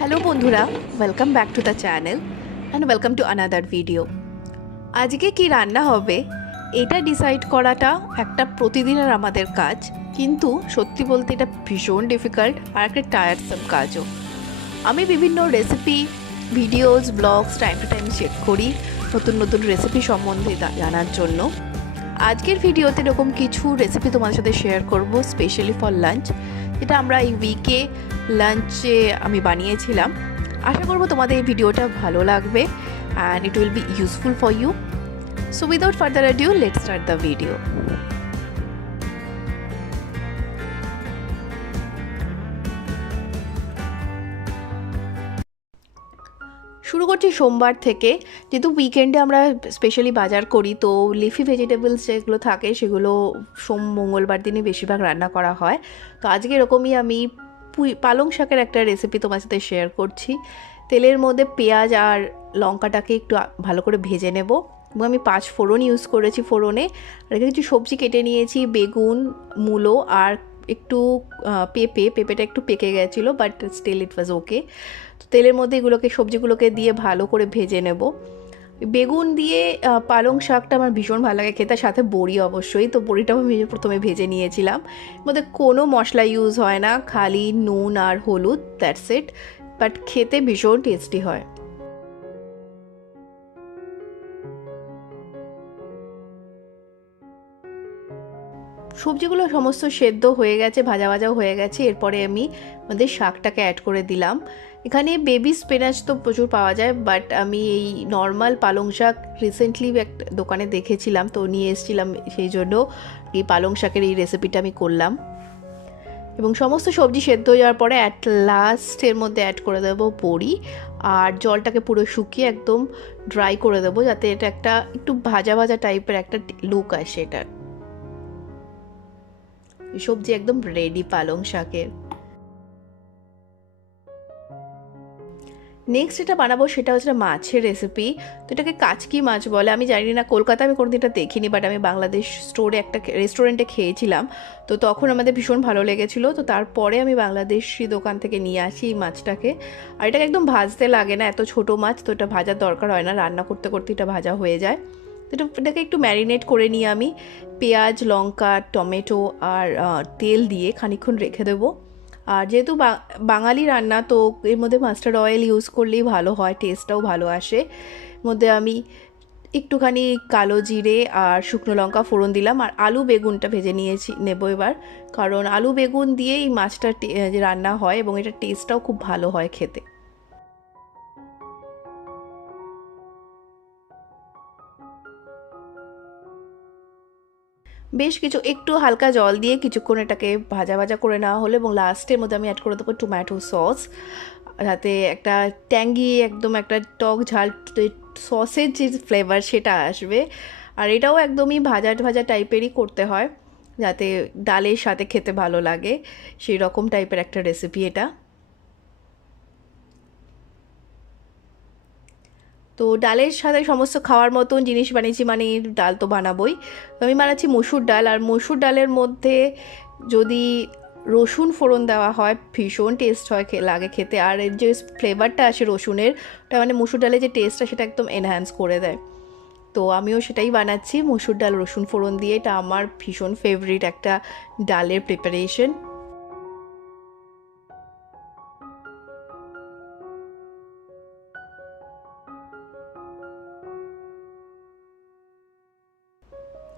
Hello বন্ধুরা, welcome back to the channel and welcome to another video. আজকে কি রান্না হবে এটা ডিসাইড করাটা একটা প্রতিদিনের আমাদের কাজ, কিন্তু সত্যি বলতে এটা ভীষণ ডিফিকাল্ট আর একটা টায়ারসাম কাজও। আমি বিভিন্ন recipe, videos, blogs time to time check করি নতুন নতুন রেসিপি সম্বন্ধে জানার জন্য। আজকের ভিডিওতে এরকম কিছু রেসিপি তোমাদের সাথে শেয়ার করব, স্পেশালি ফর লাঞ্চ, যেটা আমরা এই উইকে লাঞ্চে আমি বানিয়েছিলাম। আশা করব তোমাদের এই ভিডিওটা ভালো লাগবে and it will be useful for you. So without further adieu, let's start the video. শুরু করছি সোমবার থেকে, যেহেতু উইকেন্ডে আমরা স্পেশালি বাজার করি, তো লিফি ভেজিটেবলস যেগুলো থাকে সেগুলো মঙ্গলবার দিনই বেশিরভাগ রান্না করা হয়। তো আজকে এরকমই আমি পালং শাকের একটা রেসিপি তোমার সাথে শেয়ার করছি। তেলের মধ্যে পেঁয়াজ আর লঙ্কাটাকে একটু ভালো করে ভেজে নেব, এবং আমি 5 ফোড়ন ইউজ করেছি। ফোড়নে আর কিছু সবজি কেটে নিয়েছি, বেগুন, মূলো আর একটু পেঁপেটা একটু পেকে গেছিলো, বাট স্টিল ইট ওয়াজ ওকে। তো তেলের মধ্যে এগুলোকে, সবজিগুলোকে দিয়ে ভালো করে ভেজে নেব। বেগুন দিয়ে পালং শাকটা আমার ভীষণ ভালো লাগে খেতে, সাথে বড়ি অবশ্যই। তো বড়িটাও আমি প্রথমে ভেজে নিয়েছিলাম। মধ্যে কোনো মশলা ইউজ হয় না, খালি নুন আর হলুদ, দ্যাটস ইট, বাট খেতে ভীষণ টেস্টি হয়। সবজিগুলো সমস্ত সেদ্ধ হয়ে গেছে, ভাজা ভাজাও হয়ে গেছে। এরপরে আমি আমাদের শাকটাকে অ্যাড করে দিলাম। এখানে বেবি স্পিনাচ তো প্রচুর পাওয়া যায়, বাট আমি এই নর্মাল পালং শাক রিসেন্টলি একটা দোকানে দেখেছিলাম, তো নিয়ে এসেছিলাম, সেই জন্য এই পালং শাকের এই রেসিপিটা আমি করলাম। এবং সমস্ত সবজি সেদ্ধ হয়ে যাওয়ার পরে অ্যাট লাস্ট এর মধ্যে অ্যাড করে দেবো বড়ি, আর জলটাকে পুরো শুকিয়ে একদম ড্রাই করে দেবো, যাতে এটা একটা একটু ভাজা ভাজা টাইপের একটা লুক আসে। এটা সবজি একদম রেডি পালং শাকের। নেক্সট যেটা বানাবো সেটা হচ্ছে মাছের রেসিপি। তো এটাকে কাচকি মাছ বলে, আমি জানি না, কলকাতায় আমি কোনোদিন এটা দেখিনি, বাট আমি বাংলাদেশ স্টোরে একটা রেস্টুরেন্টে খেয়েছিলাম, তো তখন আমাদের ভীষণ ভালো লেগেছিলো। তো তারপরে আমি বাংলাদেশি দোকান থেকে নিয়ে আসি এই মাছটাকে। আর এটাকে একদম ভাজতে লাগে না, এত ছোটো মাছ তো এটা ভাজার দরকার হয় না, রান্না করতে করতে এটা ভাজা হয়ে যায়। তো এটাকে একটু ম্যারিনেট করে নিয়ে আমি পেঁয়াজ, লঙ্কা, টমেটো আর তেল দিয়ে খানিকক্ষণ রেখে দেবো। আর যেহেতু বাঙালি রান্না, তো এর মধ্যে মাস্টার্ড অয়েল ইউজ করলেই ভালো হয়, টেস্টটাও ভালো আসে। মধ্যে আমি একটুখানি কালো জিরে আর শুকনো লঙ্কা ফোড়ন দিলাম, আর আলু বেগুনটা ভেজে নেব এবার, কারণ আলু বেগুন দিয়ে এই মাছটা যে রান্না হয় এবং এটার টেস্টটাও খুব ভালো হয় খেতে। বেশ একটু হালকা জল দিয়ে কিছুক্ষণ এটাকে ভাজা ভাজা করে নেওয়া হলো, এবং লাস্টের মধ্যে আমি অ্যাড করে দেবো টমেটো সস, যাতে একটা ট্যাঙ্গি, একদম একটা টক ঝাল সসের যে ফ্লেভার সেটা আসবে। আর এটাও একদমই ভাজা ভাজা টাইপেরই করতে হয়, যাতে ডালের সাথে খেতে ভালো লাগে, সেই রকম টাইপের একটা রেসিপি এটা। তো ডালের সাথে সমস্ত খাওয়ার মতন জিনিস বানিয়েছি, মানে ডাল তো বানাবোই। তো আমি বানাচ্ছি মসুর ডাল, আর মসুর ডালের মধ্যে যদি রসুন ফোড়ন দেওয়া হয় ভীষণ টেস্ট হয়, লাগে খেতে। আর এর যে ফ্লেভারটা আসে রসুনের, ওটা মানে মসুর ডালের যে টেস্টটা সেটা একদম এনহ্যান্স করে দেয়। তো আমিও সেটাই বানাচ্ছি, মসুর ডাল রসুন ফোড়ন দিয়ে। এটা আমার ভীষণ ফেভারিট একটা ডালের প্রিপারেশন।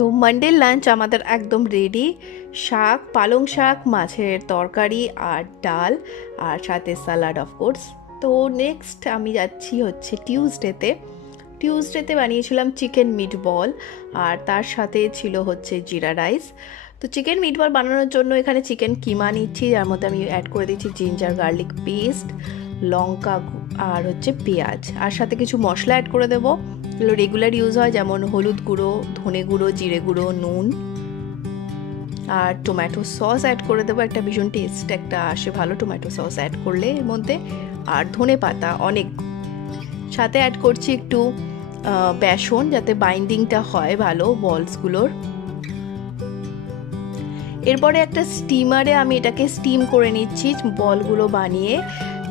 তো মানডের লাঞ্চ আমাদের একদম রেডি। শাক, পালং শাক, মাছের তরকারি আর ডাল, আর সাথে স্যালাড অফকোর্স। তো নেক্সট আমি যাচ্ছি হচ্ছে টিউসডেতে বানিয়েছিলাম চিকেন মিটবল, আর তার সাথে ছিল হচ্ছে জিরা রাইস। তো চিকেন মিটবল বানানোর জন্য এখানে চিকেন কিমা নিচ্ছি, যার মধ্যে আমি অ্যাড করে দিচ্ছি জিঞ্জার গার্লিক পেস্ট, লঙ্কা আর হচ্ছে পেঁয়াজ, আর সাথে কিছু মশলা অ্যাড করে দেবো, এগুলো রেগুলার ইউজ হয়, যেমন হলুদ গুঁড়ো, ধনে গুঁড়ো, জিরে গুঁড়ো, নুন আর টমেটো সস অ্যাড করে দেবো। একটা ভীষণ টেস্ট একটা আসে ভালো টমেটো সস অ্যাড করলে এর মধ্যে। আর ধনে পাতা অনেক, সাথে অ্যাড করছি একটু বেসন, যাতে বাইন্ডিংটা হয় ভালো বলসগুলোর। এরপরে একটা স্টিমারে আমি এটাকে স্টিম করে নিচ্ছি বলগুলো বানিয়ে।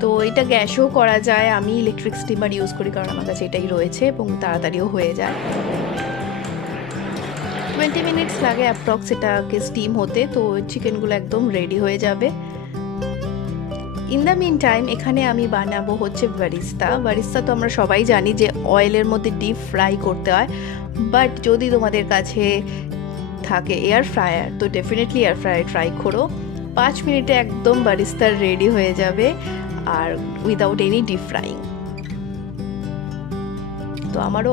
তো এটা গ্যাসেও করা যায়, আমি ইলেকট্রিক স্টিমার ইউজ করি কারণ আমার কাছে এটাই রয়েছে এবং তাড়াতাড়িও হয়ে যায়। 20 মিনিটস লাগে অ্যাপ্রক্স এটাকে স্টিম হতে, তো চিকেনগুলো একদম রেডি হয়ে যাবে। ইন দ্য মিন টাইম এখানে আমি বানাবো হচ্ছে বারিস্তা তো আমরা সবাই জানি যে অয়েলের মধ্যে ডিপ ফ্রাই করতে হয়, বাট যদি তোমাদের কাছে থাকে এয়ার ফ্রায়ার তো ডেফিনেটলি এয়ার ফ্রায়ার ট্রাই করো। 5 মিনিটে একদম বারিস্তা রেডি হয়ে যাবে আর উইদাউট এনি ডিপ ফ্রাইং। তো আমারও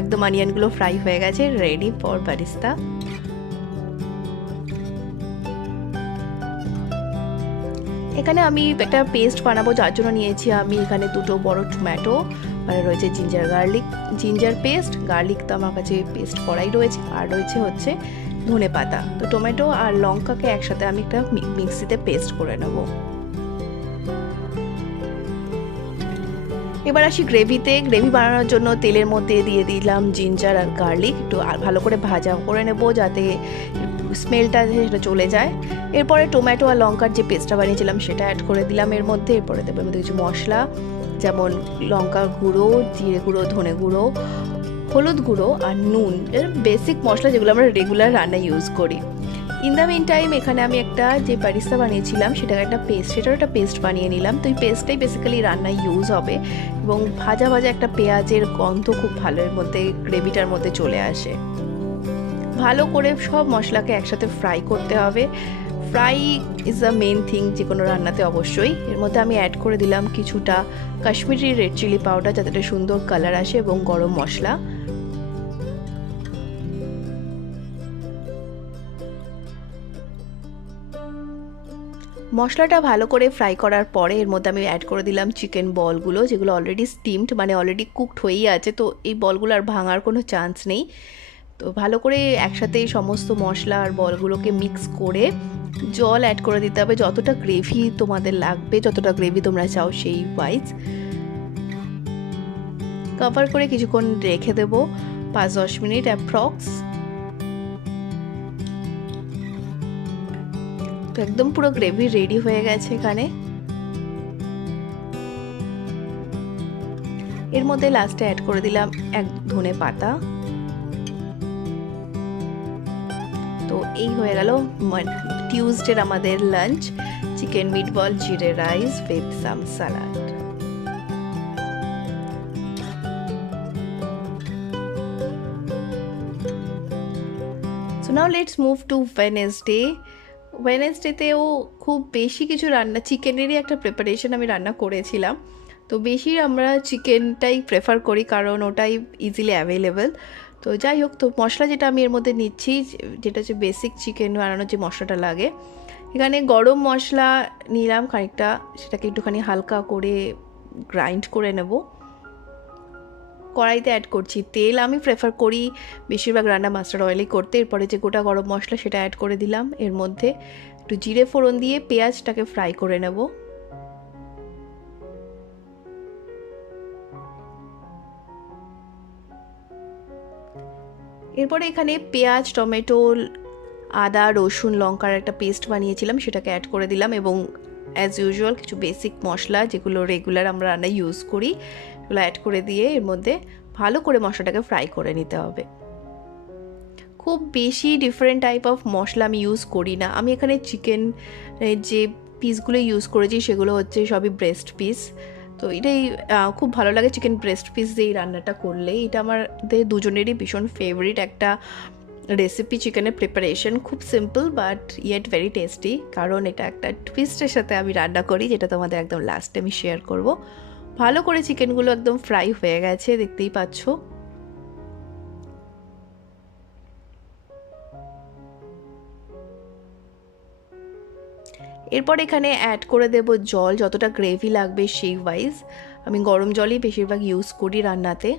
একদম অনিয়নগুলো ফ্রাই হয়ে গেছে, রেডি ফর বারিস্তা। এখানে আমি একটা পেস্ট বানাবো, যার জন্য নিয়েছি আমি এখানে 2টো বড় টমেটো, মানে রয়েছে জিঞ্জার পেস্ট, গার্লিক তো আমার কাছে পেস্ট করাই রয়েছে, আর রয়েছে হচ্ছে ধনে পাতা। তো টমেটো আর লঙ্কাকে একসাথে আমি একটা মিক্সিতে পেস্ট করে নেব। এবার আসি গ্রেভিতে। গ্রেভি বানানোর জন্য তেলের মধ্যে দিয়ে দিলাম জিঞ্জার আর গার্লিক, একটু ভালো করে ভাজা করে নেব যাতে স্মেলটা সেটা চলে যায়। এরপরে টমেটো আর লঙ্কার যে পেস্টটা বানিয়েছিলাম সেটা অ্যাড করে দিলাম এর মধ্যে। এরপরে দেবো এর মধ্যে কিছু মশলা, যেমন লঙ্কার গুঁড়ো, জিরে গুঁড়ো, ধনে গুঁড়ো, হলুদ গুঁড়ো আর নুন, এর বেসিক মশলা যেগুলো আমরা রেগুলার রান্নায় ইউজ করি। ইন দ্য মিন টাইম এখানে আমি একটা যে বারিস্তা বানিয়েছিলাম সেটার একটা পেস্ট বানিয়ে নিলাম। তো এই পেস্টটাই বেসিক্যালি রান্নায় ইউজ হবে এবং ভাজা একটা পেঁয়াজের গন্ধ খুব ভালো এর মধ্যে গ্রেভিটার মধ্যে চলে আসে। ভালো করে সব মশলাকে একসাথে ফ্রাই করতে হবে। Fry is the main thing যে কোনো রান্নাতে অবশ্যই। এর মধ্যে আমি অ্যাড করে দিলাম কিছুটা কাশ্মীরি রেড চিলি পাউডার যাতে একটা সুন্দর কালার আসে, এবং গরম মশলা। মশলাটা ভালো করে ফ্রাই করার পরে এর মধ্যে আমি অ্যাড করে দিলাম চিকেন বলগুলো, যেগুলো অলরেডি স্টিমড, মানে অলরেডি কুকড হয়েই আছে, তো এই বলগুলো আর ভাঙার কোনো চান্স নেই। তো ভালো করে একসাথে সমস্ত মশলা আর বলগুলোকে মিক্স করে জল অ্যাড করে দিতে হবে, যতটা গ্রেভি তোমাদের লাগবে, যতটা গ্রেভি তোমরা চাও সেই ওয়াইজ। কভার করে কিছুক্ষণ রেখে দেবো, 5-10 মিনিট অ্যাপ্রক্স। তো একদম পুরো গ্রেভি রেডি হয়ে গেছে এখানে। এর মধ্যে লাস্টে অ্যাড করে দিলাম এক ধনে পাতা। তো এই হয়ে গেল টিউসডের আমাদের লাঞ্চ, চিকেন মিটবল জিরে rice with some salad. So now let's move to ওয়েনেসডেতেও খুব বেশি কিছু রান্না, চিকেনেরই একটা প্রিপারেশন আমি রান্না করেছিলাম। তো বেশি আমরা চিকেনটাই প্রেফার করি কারণ ওটাই ইজিলি অ্যাভেলেবেল। তো যাই হোক, তো মশলা যেটা আমি এর মধ্যে নিচ্ছি, যেটা হচ্ছে বেসিক চিকেন বানানোর যে মশলাটা লাগে, এখানে গরম মশলা নিলাম খানিকটা, সেটাকে একটুখানি হালকা করে গ্রাইন্ড করে নেব। কড়াইতে অ্যাড করছি তেল, আমি প্রেফার করি বেশিরভাগ রান্না মাস্টার্ড অয়েলেই করতে। এরপরে যে গোটা গরম মশলা সেটা অ্যাড করে দিলাম, এর মধ্যে একটু জিরে ফোড়ন দিয়ে পেঁয়াজটাকে ফ্রাই করে নেব। এরপরে এখানে পেঁয়াজ, টমেটো, আদা, রসুন, লঙ্কার একটা পেস্ট বানিয়েছিলাম সেটাকে অ্যাড করে দিলাম, এবং অ্যাজ ইউজুয়াল কিছু বেসিক মশলা যেগুলো রেগুলার আমরা রান্নায় ইউজ করি সেগুলো অ্যাড করে দিয়ে এর মধ্যে ভালো করে মশলাটাকে ফ্রাই করে নিতে হবে। খুব বেশি ডিফারেন্ট টাইপ অফ মশলা আমি ইউজ করি না। আমি এখানে চিকেন যে পিসগুলো ইউজ করেছি সেগুলো হচ্ছে সবই ব্রেস্ট পিস। তো এটাই খুব ভালো লাগে চিকেন ব্রেস্ট পিস দিয়ে এই রান্নাটা করলে। এটা আমাদের দুজনেরই ভীষণ ফেভারিট একটা রেসিপি, চিকেনের প্রিপারেশন খুব simple but yet very tasty, কারণ এটা একটা টুইস্টের সাথে আমি রান্না করি যেটা তোমাদের একদম লাস্টে আমি শেয়ার করব। ভালো করে চিকেনগুলো একদম ফ্রাই হয়ে গেছে, দেখতেই পাচ্ছ। এরপর এখানে অ্যাড করে দেব জল, যতটা গ্রেভি লাগবে সেই ওয়াইজ। আমি গরম জলই বেশিরভাগ ইউজ করি রান্নাতে।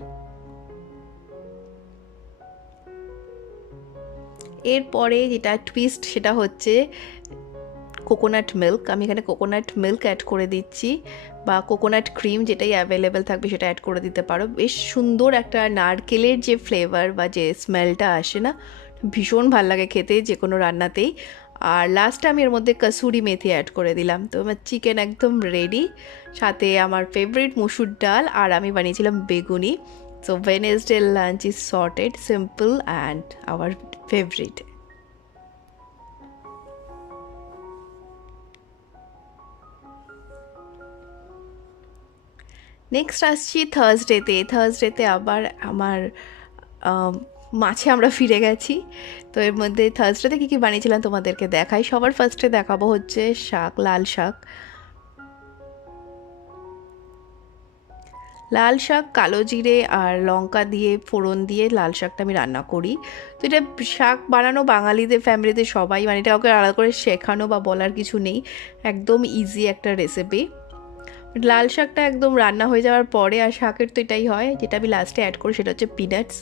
এরপরে যেটা টুইস্ট সেটা হচ্ছে কোকোনাট মিল্ক। আমি এখানে কোকোনাট মিল্ক অ্যাড করে দিচ্ছি, বা কোকোনাট ক্রিম, যেটাই অ্যাভেলেবেল থাকবে সেটা অ্যাড করে দিতে পারো। বেশ সুন্দর একটা নারকেলের যে ফ্লেভার বা যে স্মেলটা আসে না, ভীষণ ভাল লাগে খেতে যে কোনো রান্নাতেই। আর লাস্টে আমি এর মধ্যে কসুরি মেথি অ্যাড করে দিলাম। তো আমার চিকেন একদম রেডি, সাথে আমার ফেভারিট মুসুর ডাল, আর আমি বানিয়েছিলাম বেগুনি। So Wednesday lunch is sorted, simple and our favourite. Next আসছি থার্সডেতে আবার আমার মাছে আমরা ফিরে গেছি। তো এর মধ্যে থার্সডেতে কী কী বানিয়েছিলাম তোমাদেরকে দেখাই। সবার ফার্স্টে দেখাবো হচ্ছে শাক, লাল শাক কালো জিরে আর লঙ্কা দিয়ে ফোড়ন দিয়ে লাল শাকটা আমি রান্না করি। তো এটা শাক বানানো বাঙালিদের ফ্যামিলিতে সবাই মানে, এটা ওকে আলাদা করে শেখানো বা বলার কিছু নেই, একদম ইজি একটা রেসিপি। লাল শাকটা একদম রান্না হয়ে যাওয়ার পরে, আর শাকের তো এটাই হয় যেটা আমি লাস্টে অ্যাড করি, সেটা হচ্ছে পিনাটস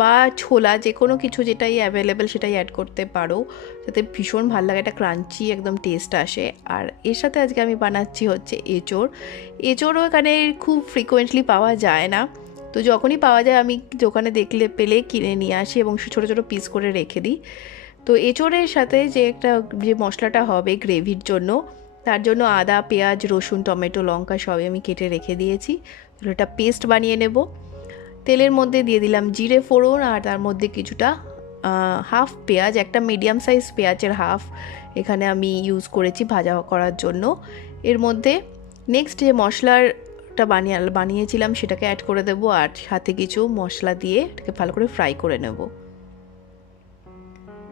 বা ছোলা, যে কোনো কিছু যেটাই অ্যাভেলেবেল সেটাই অ্যাড করতে পারো, যাতে ভীষণ ভালো লাগে, একটা ক্রাঞ্চি একদম টেস্ট আসে। আর এর সাথে আজকে আমি বানাচ্ছি হচ্ছে এঁচোড়ও এখানে খুব ফ্রিকোয়েন্টলি পাওয়া যায় না, তো যখনই পাওয়া যায় আমি দোকানে পেলে কিনে নিয়ে আসি এবং ছোটো ছোটো পিস করে রেখে দিই। তো এঁচোড়ের সাথে যে মশলাটা হবে গ্রেভির জন্য, তার জন্য আদা, পেঁয়াজ, রসুন, টমেটো, লঙ্কা সবই আমি কেটে রেখে দিয়েছি। এটা পেস্ট বানিয়ে নেব। তেলের মধ্যে দিয়ে দিলাম জিরে ফোড়ন, আর তার মধ্যে কিছুটা হাফ পেঁয়াজ, একটা মিডিয়াম সাইজ পেঁয়াজের হাফ এখানে আমি ইউজ করেছি ভাজা করার জন্য। এর মধ্যে নেক্সট যে মশলাটা বানিয়েছিলাম সেটাকে অ্যাড করে দেবো, আর সাথে কিছু মশলা দিয়ে এটাকে ভালো করে ফ্রাই করে নেব।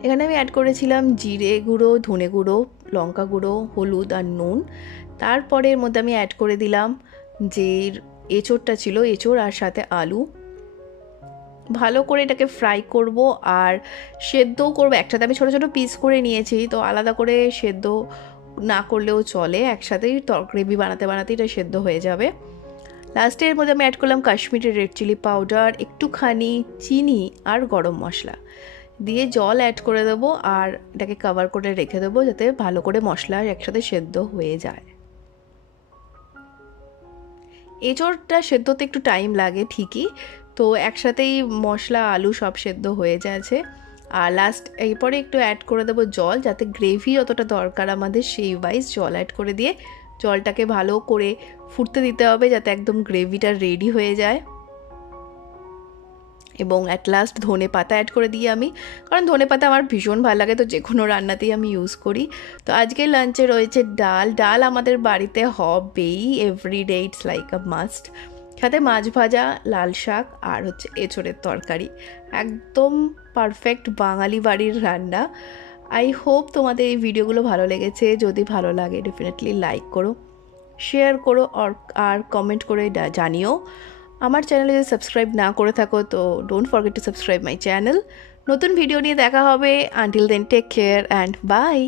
এখানে আমি অ্যাড করেছিলাম জিরে গুঁড়ো, ধনে গুঁড়ো, লঙ্কা গুঁড়ো, হলুদ আর নুন। তারপরে এর মধ্যে আমি অ্যাড করে দিলাম যে এঁচোড়টা ছিল, এঁচোড় আর সাথে আলু। ভালো করে এটাকে ফ্রাই করব আর সেদ্ধও করবো একসাথে। আমি ছোটো ছোটো পিস করে নিয়েছি, তো আলাদা করে সেদ্ধ না করলেও চলে, একসাথেই গ্রেভি বানাতে বানাতে এটা সেদ্ধ হয়ে যাবে। লাস্টে এর মধ্যে আমি অ্যাড করলাম কাশ্মীরি রেড চিলি পাউডার, একটুখানি চিনি আর গরম মশলা দিয়ে জল অ্যাড করে দেবো, আর এটাকে কভার করে রেখে দেবো যাতে ভালো করে মশলা একসাথে সেদ্ধ হয়ে যায়। এঁচোড়টা সেদ্ধতে একটু টাইম লাগে ঠিকই, তো একসাথেই মশলা আলু সব সেদ্ধ হয়ে যাচ্ছে। আর এরপরে একটু অ্যাড করে দেবো জল, যাতে গ্রেভি যতটা দরকার আমাদের সেই ওয়াইজ জল অ্যাড করে দিয়ে জলটাকে ভালো করে ফুটতে দিতে হবে, যাতে একদম গ্রেভিটা রেডি হয়ে যায়। এবং অ্যাট লাস্ট ধনে পাতা অ্যাড করে দিই আমি, কারণ ধনে পাতা আমার ভীষণ ভালো লাগে, তো যে কোনো রান্নাতেই আমি ইউজ করি। তো আজকে লাঞ্চে রয়েছে ডাল আমাদের বাড়িতে হবেই, everyday it's like a must, সাথে মাছ ভাজা, লাল শাক আর হচ্ছে এঁচোড়ের তরকারি। একদম পারফেক্ট বাঙালি বাড়ির রান্না। আই হোপ তোমাদের এই ভিডিওগুলো ভালো লেগেছে। যদি ভালো লাগে ডেফিনেটলি লাইক করো, শেয়ার করো আর কমেন্ট করে জানিও। আমার চ্যানেলে যদি সাবস্ক্রাইব না করে থাকো তো don't forget to subscribe my channel. নতুন ভিডিও নিয়ে দেখা হবে। Until then take care and by.